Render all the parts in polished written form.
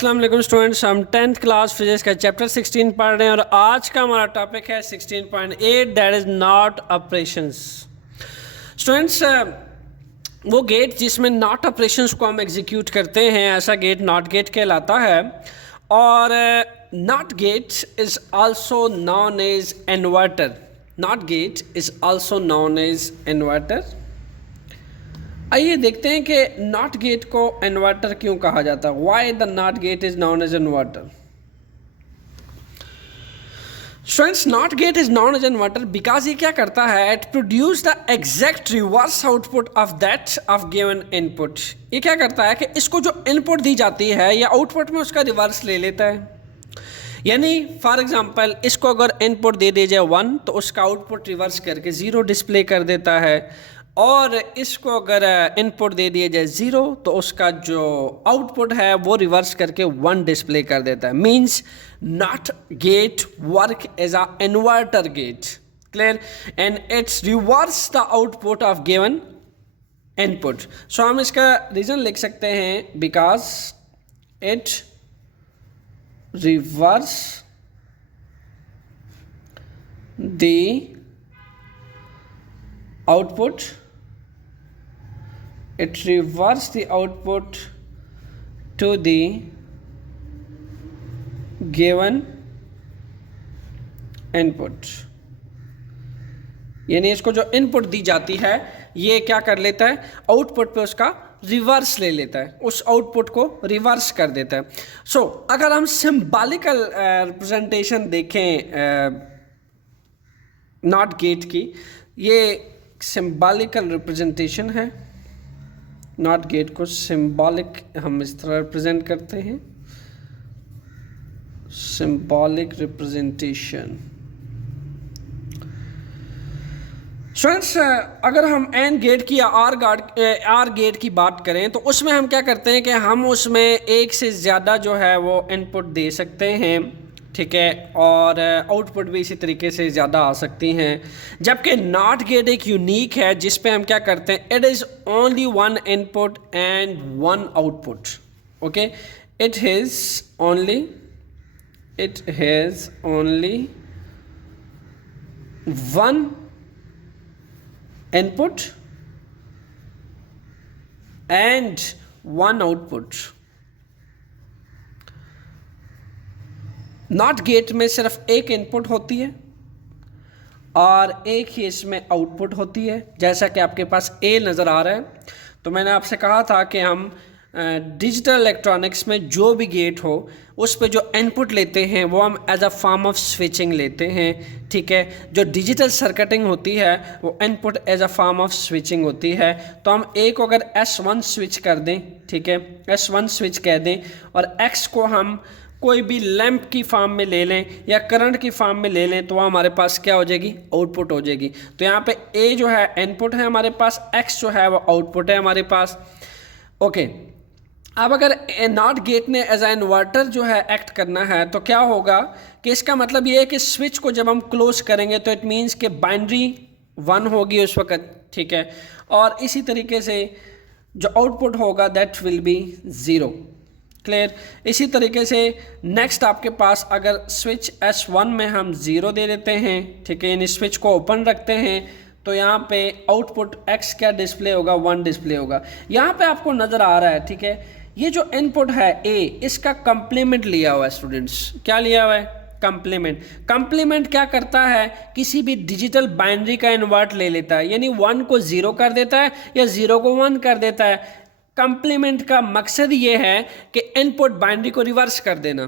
अस्सलाम वालेकुम स्टूडेंट्स, हम 10th क्लास फिजिक्स का चैप्टर 16 पढ़ रहे हैं और आज का हमारा टॉपिक है 16.8 that is not operations. Students, वो गेट जिसमें नॉट ऑपरेशंस को हम एग्जीक्यूट करते हैं ऐसा गेट नॉट गेट कहलाता है। और not gate is also known as inverter. Not gate is also known as inverter. आइए देखते हैं कि नॉट गेट को इन्वर्टर क्यों कहा जाता है। Why the not gate is known as inverter. Students, not gate is known as inverter because ये क्या करता है, it produce the exact reverse output of that of given input. ये क्या करता है कि इसको जो इनपुट दी जाती है या आउटपुट में उसका रिवर्स ले लेता है। यानी फॉर एग्जांपल इसको अगर इनपुट दे दी जाए 1 तो उसका आउटपुट रिवर्स करके 0 डिस्प्ले कर देता है, और इसको अगर इनपुट दे दिया जाए 0 तो उसका जो आउटपुट है वो रिवर्स करके 1 डिस्प्ले कर देता है। Means not gate work as a inverter gate, clear, and it's reverse the output of given input. So हम इसका रीजन लिख सकते हैं because it reverse the output, it reverse the output to the given input। यानी इसको जो input दी जाती है ये क्या कर लेता है, आउटपुट पे उसका रिवर्स ले लेता है, उस आउटपुट को रिवर्स कर देता है। सो अगर हम सिंबॉलिकल रिप्रेजेंटेशन देखें नॉट गेट की, ये सिंबॉलिकल रिप्रेजेंटेशन है। नॉट गेट को सिंबॉलिक हम इस तरह रिप्रेजेंट करते हैं, सिंबॉलिक रिप्रेजेंटेशन। स्टूडेंट्स, अगर हम एंड गेट की या आर गेट की बात करें तो उसमें हम क्या करते हैं कि हम उसमें एक से ज़्यादा जो है वो इनपुट दे सकते हैं, ठीक है, और आउटपुट भी इसी तरीके से ज़्यादा आ सकती हैं। जबकि नॉट गेट एक यूनिक है जिस पे हम क्या करते हैं, it is only 1 input and 1 output. Okay, it has only 1 input and 1 output. Not gate में सिर्फ एक इनपुट होती है और एक ही इसमें आउटपुट होती है। जैसा कि आपके पास ए नज़र आ रहा है, तो मैंने आपसे कहा था कि हम डिजिटल इलेक्ट्रॉनिक्स में जो भी गेट हो उस पे जो इनपुट लेते हैं वो हम as a form of switching लेते हैं, ठीक है। जो डिजिटल सर्किटिंग होती है वो input as a form of switching होती है। तो हम ए को अगर S1 स्विच कर दें, ठीक है, S1 स्विच कह दें, और X को हम कोई भी लैंप की फॉर्म में ले लें या करंट की फॉर्म में ले लें तो वह हमारे पास क्या हो जाएगी, आउटपुट हो जाएगी। तो यहाँ पे ए जो है इनपुट है हमारे पास, एक्स जो है वो आउटपुट है हमारे पास। ओके, अब अगर नॉट गेट ने एज ए इन्वर्टर जो है एक्ट करना है तो क्या होगा कि इसका मतलब ये है कि स्विच को जब हम क्लोज करेंगे तो इट मीन्स कि बाइनरी 1 होगी उस वक्त, ठीक है, और इसी तरीके से जो आउटपुट होगा दैट विल बी 0, क्लियर। इसी तरीके से नेक्स्ट आपके पास अगर स्विच S1 में हम 0 दे देते हैं, ठीक है, यानी स्विच को ओपन रखते हैं, तो यहाँ पे आउटपुट X क्या डिस्प्ले होगा, 1 डिस्प्ले होगा। यहाँ पे आपको नज़र आ रहा है, ठीक है, ये जो इनपुट है A, इसका कंप्लीमेंट लिया हुआ है स्टूडेंट्स। क्या लिया हुआ है, कंप्लीमेंट। कंप्लीमेंट क्या करता है, किसी भी डिजिटल बाइनरी का इन्वर्ट ले लेता है, यानी 1 को 0 कर देता है या 0 को 1 कर देता है। कंप्लीमेंट का मकसद ये है कि इनपुट बाइनरी को रिवर्स कर देना।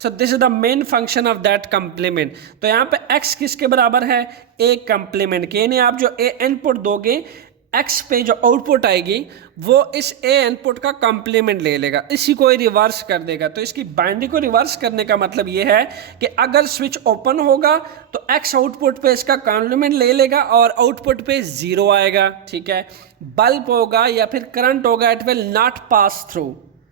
So this is the main function of that complement. तो यहाँ पे x किसके बराबर है, ए कंप्लीमेंट के, यानी आप जो ए इनपुट दोगे x पे जो आउटपुट आएगी वो इस ए इनपुट का कंप्लीमेंट ले लेगा, इसी को ही रिवर्स कर देगा। तो इसकी बाइनरी को रिवर्स करने का मतलब ये है कि अगर स्विच ओपन होगा तो x आउटपुट पे इसका कंप्लीमेंट ले लेगा और आउटपुट पे 0 आएगा, ठीक है। बल्ब होगा या फिर करंट होगा, it will not pass through,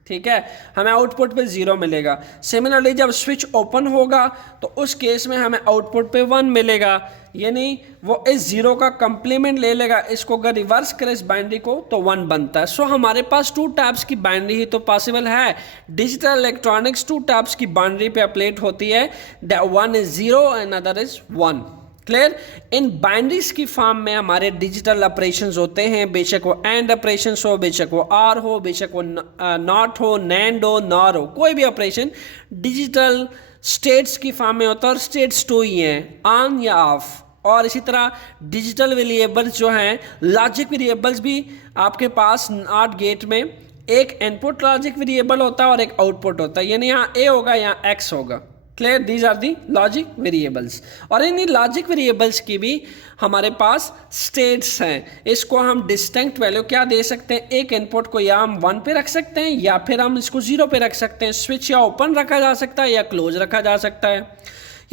ठीक है, हमें आउटपुट पे 0 मिलेगा। सिमिलरली जब स्विच ओपन होगा तो उस केस में हमें आउटपुट पे 1 मिलेगा, यानी वो इस 0 का कंप्लीमेंट ले लेगा, इसको अगर रिवर्स करें इस बाइनरी को तो 1 बनता है। सो हमारे पास 2 टाइप्स की बाइनरी ही तो पॉसिबल है। डिजिटल इलेक्ट्रॉनिक्स 2 टाइप्स की बाइनरी पे अपडेट होती है, one is 0 and other is 1। Clear. In binaries की फॉर्म में हमारे डिजिटल ऑपरेशंस होते हैं, बेशक वो एंड ऑपरेशंस हो, बेशक वो आर हो, बेशक वो नॉट हो, नैंड हो, नॉर हो, कोई भी ऑपरेशन डिजिटल स्टेट्स की फॉर्म में होता है और स्टेट्स 2 ही हैं, ऑन या ऑफ। और इसी तरह डिजिटल वेरिएबल्स जो हैं, लॉजिक वेरिएबल्स भी आपके पास नॉट गेट में एक इनपुट लॉजिक वेरिएबल होता है और एक आउटपुट होता है, यानी यहाँ ए होगा, यहाँ एक्स होगा। Clear, these are the logic variables. और इन लॉजिक वेरिएबल्स की भी हमारे पास स्टेट्स हैं। इसको हम डिस्टिंक्ट वैल्यू क्या दे सकते हैं, एक इनपुट को या हम 1 पे रख सकते हैं या फिर हम इसको 0 पे रख सकते हैं। स्विच या ओपन रखा जा सकता है या क्लोज रखा जा सकता है।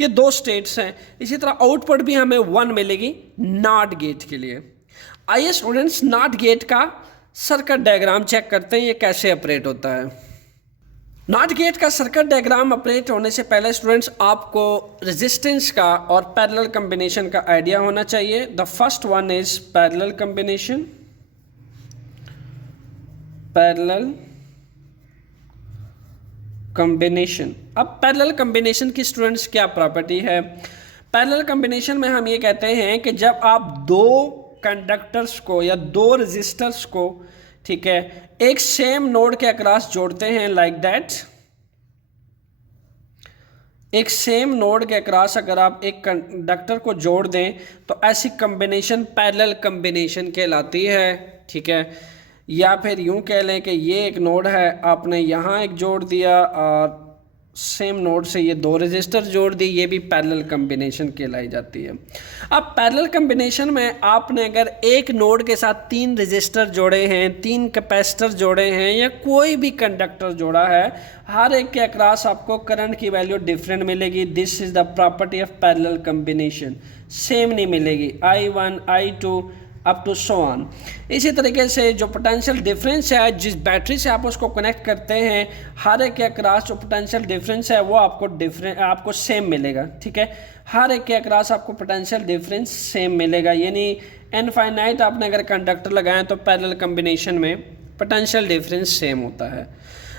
ये 2 स्टेट्स हैं। इसी तरह आउटपुट भी हमें 1 मिलेगी नॉट गेट के लिए। आइए स्टूडेंट्स नॉट गेट का सर्किट डायग्राम चेक करते हैं, ये कैसे ऑपरेट होता है। नॉट गेट का सर्किट डायग्राम ऑपरेट होने से पहले स्टूडेंट्स आपको रेजिस्टेंस का और पैरेलल कॉम्बिनेशन का आइडिया होना चाहिए। The first one is parallel combination. Parallel combination. अब पैरेलल कॉम्बिनेशन की स्टूडेंट्स क्या प्रॉपर्टी है? पैरेलल कॉम्बिनेशन में हम ये कहते हैं कि जब आप 2 कंडक्टर्स को या 2 रेजिस्टर्स को, ठीक है, एक सेम नोड के अक्रॉस जोड़ते हैं लाइक दैट। एक सेम नोड के अक्रॉस अगर आप एक कंडक्टर को जोड़ दें तो ऐसी कॉम्बिनेशन पैरेलल कॉम्बिनेशन कहलाती है, ठीक है। या फिर यूं कह लें कि ये एक नोड है, आपने यहाँ एक जोड़ दिया और सेम नोड से ये 2 रेजिस्टर जोड़ दी, ये भी पैरेलल कॉम्बिनेशन कहलाई जाती है। अब पैरेलल कॉम्बिनेशन में आपने अगर एक नोड के साथ 3 रेजिस्टर जोड़े हैं, 3 कैपेसिटर जोड़े हैं या कोई भी कंडक्टर जोड़ा है, हर एक के अक्रॉस आपको करंट की वैल्यू डिफरेंट मिलेगी। This is the property of parallel combination, same नहीं मिलेगी, I1 I2 up to so on. इसी तरीके से जो पोटेंशियल डिफरेंस है, जिस बैटरी से आप उसको कनेक्ट करते हैं, हर एक के अक्रॉस जो पोटेंशियल डिफरेंस है वो आपको सेम मिलेगा, ठीक है। हर एक के अक्रॉस आपको पोटेंशियल डिफरेंस सेम मिलेगा, यानी इनफाइनाइट आपने अगर कंडक्टर लगाएं तो पैरेलल कॉम्बिनेशन में पोटेंशियल डिफरेंस सेम होता है।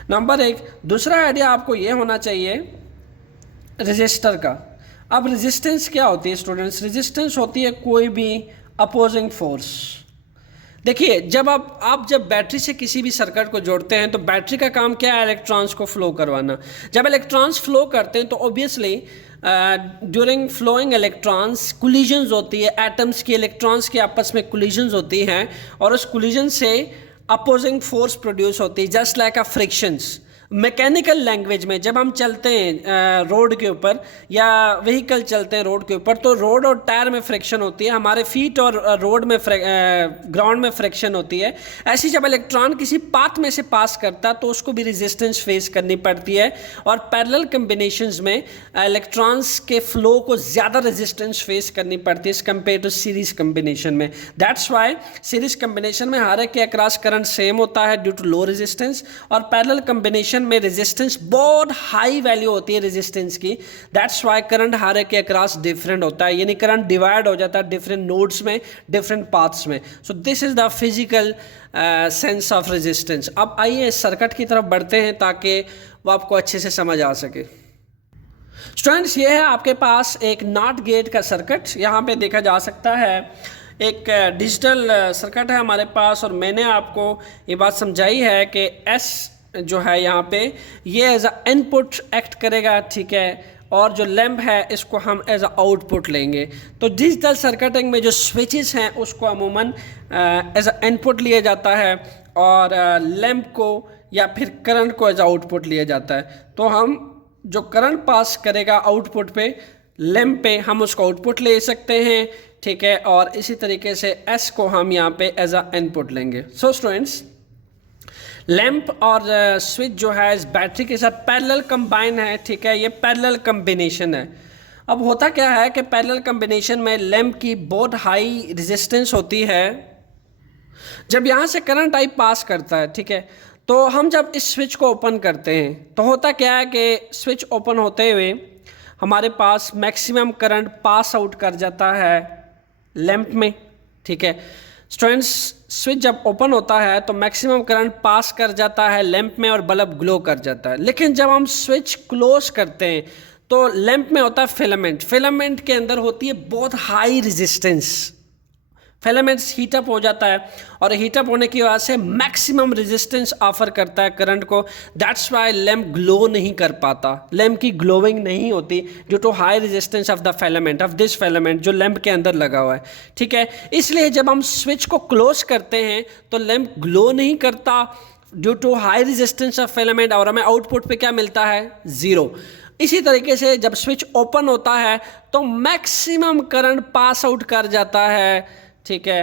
नंबर 1। दूसरा आइडिया आपको ये होना चाहिए रेजिस्टर का। अब रेजिस्टेंस क्या होती है स्टूडेंट्स? रेजिस्टेंस होती है कोई भी अपोजिंग फोर्स। देखिए, जब जब बैटरी से किसी भी सर्किट को जोड़ते हैं तो बैटरी का काम क्या है? इलेक्ट्रॉन्स को फ्लो करवाना। जब इलेक्ट्रॉन्स फ्लो करते हैं तो obviously during flowing electrons collisions होती है, एटम्स की इलेक्ट्रॉन्स की आपस में कोलिजन्स होती हैं और उस कोलिजन से अपोजिंग फोर्स प्रोड्यूस होती है, जस्ट लाइक अ फ्रिक्शंस। मैकेनिकल लैंग्वेज में जब हम चलते हैं रोड के ऊपर या व्हीकल चलते हैं रोड के ऊपर, तो रोड और टायर में फ्रिक्शन होती है, हमारे फीट और रोड में ग्राउंड में फ्रिक्शन होती है। ऐसी जब इलेक्ट्रॉन किसी पाथ में से पास करता है तो उसको भी रेजिस्टेंस फेस करनी पड़ती है। और पैरेलल कॉम्बिनेशंस में इलेक्ट्रॉन्स के फ्लो को ज़्यादा रेजिस्टेंस फेस करनी पड़ती है as compare to series combination में। दैट्स वाई सीरीज कॉम्बिनेशन में हर एक के अक्रॉस करंट सेम होता है ड्यू टू लो रेजिस्टेंस, और पैरेलल कॉम्बिनेशन में रेजिस्टेंस बहुत हाई वैल्यू होती है रेजिस्टेंस की। दैट्स वाई करंट हर एक के अक्रॉस डिफरेंट होता है, यानी करंट डिवाइड हो जाता है डिफरेंट नोड्स में, डिफरेंट पाथ्स में। So this is the physical sense of resistance. अब आइए सर्किट की तरफ बढ़ते हैं ताकि वो आपको अच्छे से समझ आ सके। स्टूडेंट्स, ये है आपके पास एक नॉट गेट का सर्किट। यहाँ पे देखा जा सकता है एक डिजिटल सर्किट है हमारे पास, और मैंने आपको ये बात समझाई है कि एस जो है यहाँ पे ये एज अ इनपुट एक्ट करेगा, ठीक है, और जो लैंप है इसको हम एज अ आउटपुट लेंगे। तो डिजिटल सर्किटिंग में जो स्विचेस हैं उसको अमूमन एज अ इनपुट लिया जाता है और लैंप को या फिर करंट को एज अ आउटपुट लिया जाता है। तो हम जो करंट पास करेगा आउटपुट पे, लैंप पे, हम उसको आउटपुट ले सकते हैं, ठीक है, और इसी तरीके से एस को हम यहाँ पे एज अ इनपुट लेंगे। सो स्टूडेंट्स, लैंप और स्विच जो है इस बैटरी के साथ पैरेलल कंबाइन है, ठीक है, ये पैरेलल कॉम्बिनेशन है। अब होता क्या है कि पैरेलल कॉम्बिनेशन में लैंप की बहुत हाई रेजिस्टेंस होती है। जब यहाँ से करंट आई पास करता है, ठीक है, तो हम जब इस स्विच को ओपन करते हैं तो होता क्या है कि स्विच ओपन होते हुए हमारे पास मैक्सिमम करंट पास आउट कर जाता है लैंप में, ठीक है स्टूडेंट्स। स्विच जब ओपन होता है तो मैक्सिमम करंट पास कर जाता है लैंप में और बल्ब ग्लो कर जाता है। लेकिन जब हम स्विच क्लोज करते हैं तो लैंप में होता है फिलामेंट, फिलामेंट के अंदर होती है बहुत हाई रेजिस्टेंस, फिलामेंट्स हीटअप हो जाता है और हीटअप होने की वजह से मैक्सिमम रेजिस्टेंस ऑफर करता है करंट को। दैट्स वाई लैंप ग्लो नहीं कर पाता, लैंप की ग्लोइंग नहीं होती due to high resistance of the filament, of this filament जो लैंप के अंदर लगा हुआ है, ठीक है। इसलिए जब हम स्विच को क्लोज करते हैं तो लैंप ग्लो नहीं करता due to high resistance of filament और हमें आउटपुट पे क्या मिलता है, ज़ीरो। इसी तरीके से जब स्विच ओपन होता है तो मैक्सिमम करंट पास आउट कर जाता है, ठीक है,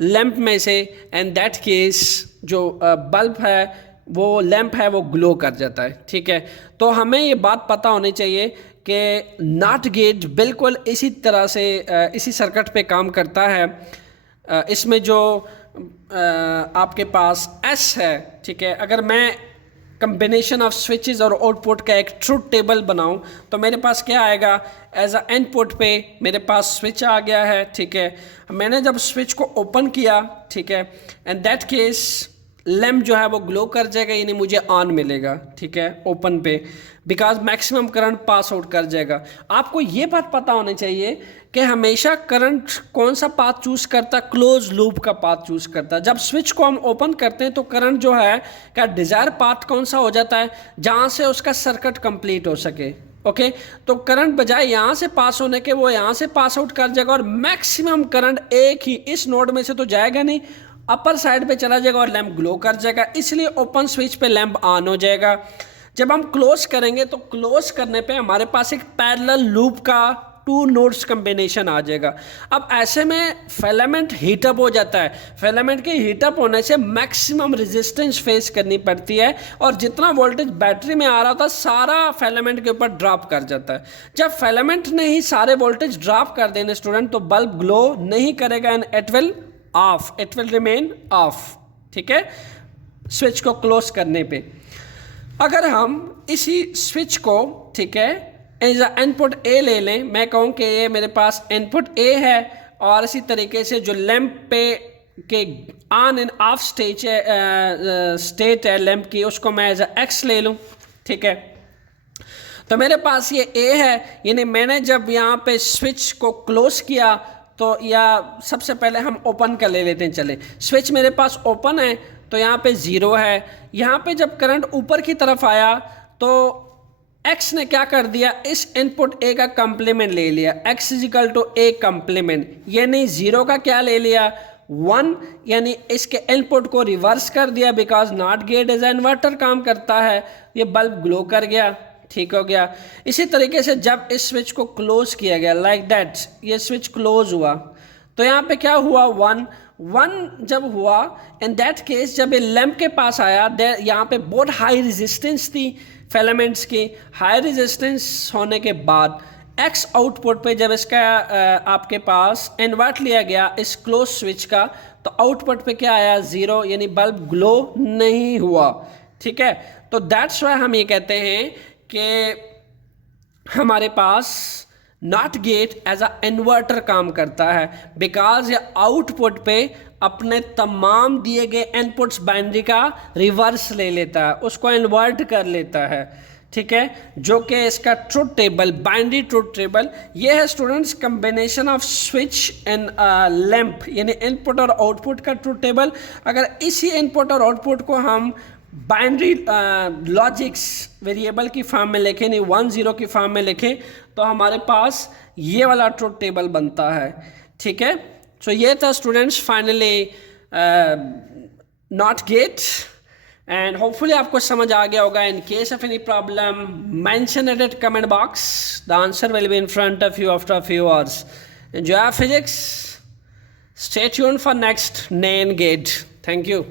लैंप में से, एंड दैट केस जो बल्ब है वो लैंप है वो ग्लो कर जाता है, ठीक है। तो हमें ये बात पता होनी चाहिए कि नॉट गेट बिल्कुल इसी तरह से इसी सर्किट पे काम करता है। इसमें जो आपके पास एस है, ठीक है, अगर मैं कम्बिनेशन ऑफ स्विचेस और आउटपुट का एक ट्रूथ टेबल बनाऊं तो मेरे पास क्या आएगा, एज अ इनपुट पे मेरे पास स्विच आ गया है, ठीक है। मैंने जब स्विच को ओपन किया, ठीक है, एंड दैट केस लैंप जो है वो ग्लो कर जाएगा, यानी मुझे ऑन मिलेगा, ठीक है, ओपन पे, because maximum current pass out कर जाएगा। आपको ये बात पता होनी चाहिए कि हमेशा करंट कौन सा पाथ चूज़ करता है, क्लोज लूप का पाथ चूज़ करता है। जब स्विच को हम ओपन करते हैं तो करंट जो है क्या डिज़ायर पाथ कौन सा हो जाता है, जहाँ से उसका सर्किट कंप्लीट हो सके, ओके। तो करंट बजाय यहाँ से पास होने के वो यहाँ से पास आउट कर जाएगा और मैक्सिमम करंट एक ही इस नोड में से तो जाएगा नहीं, अपर साइड पे चला जाएगा और लैंप ग्लो कर जाएगा, इसलिए ओपन स्विच पे लैंप ऑन हो जाएगा। जब हम क्लोज करेंगे तो क्लोज करने पे हमारे पास एक पैरेलल लूप का 2 नोड्स कम्बिनेशन आ जाएगा। अब ऐसे में फिलामेंट हीटअप हो जाता है, फिलामेंट के हीटअप होने से मैक्सिमम रेजिस्टेंस फेस करनी पड़ती है और जितना वोल्टेज बैटरी में आ रहा था सारा फिलामेंट के ऊपर ड्रॉप कर जाता है। जब फिलामेंट ने ही सारे वोल्टेज ड्रॉप कर देने स्टूडेंट तो बल्ब ग्लो नहीं करेगा and it will of, it will remain of, ठीक है, स्विच को क्लोज करने पे। अगर हम इसी स्विच को, ठीक है, एज अ इनपुट ए ले लें, मैं कहूँ कि ये मेरे पास इनपुट ए है और इसी तरीके से जो लैंप पे के ऑन एंड ऑफ स्टेट है लैंप की, उसको मैं एज अ एक्स ले लूँ, ठीक है। तो मेरे पास ये ए है, यानी मैंने जब यहाँ पे स्विच को क्लोज किया तो या सबसे पहले हम ओपन कर ले लेते हैं, चले, स्विच मेरे पास ओपन है तो यहाँ पे 0 है। यहाँ पे जब करंट ऊपर की तरफ आया तो x ने क्या कर दिया, इस इनपुट a का कंप्लीमेंट ले लिया, x equal to a complement, यानी 0 का क्या ले लिया, 1, यानी इसके इनपुट को रिवर्स कर दिया, because not gate as inverter काम करता है, ये बल्ब ग्लो कर गया, ठीक हो गया। इसी तरीके से जब इस स्विच को क्लोज किया गया लाइक दैट, ये स्विच क्लोज हुआ तो यहाँ पे क्या हुआ, 1 जब हुआ, इन दैट केस जब ये लैंप के पास आया, यहाँ पे बहुत हाई रेजिस्टेंस थी फिलामेंट्स की, हाई रेजिस्टेंस होने के बाद एक्स आउटपुट पे जब इसका आपके पास इन्वर्ट लिया गया इस क्लोज स्विच का, तो आउटपुट पे क्या आया, 0, यानी बल्ब ग्लो नहीं हुआ, ठीक है। तो दैट्स वाई हम ये कहते हैं कि हमारे पास not gate as a inverter काम करता है, बिकॉज ये आउटपुट पे अपने तमाम दिए गए इनपुट्स बाइनरी का रिवर्स ले लेता है, उसको इन्वर्ट कर लेता है, ठीक है, जो कि इसका truth table, binary truth table ये है students, combination off switch and lamp, यानी इनपुट और आउटपुट का ट्रूथ टेबल। अगर इसी इनपुट और आउटपुट को हम बाइनरी लॉजिक्स वेरिएबल की फॉर्म में लिखें, नहीं 1 0 की फॉर्म में लिखें, तो हमारे पास ये वाला ट्रूथ टेबल बनता है, ठीक है। सो ये था students finally not gate, and hopefully आपको समझ आ गया होगा। In case of any problem mention it at comment box, the answer will be in front of you after a few hours. Enjoy physics. Stay tuned for next NAND gate. Thank you.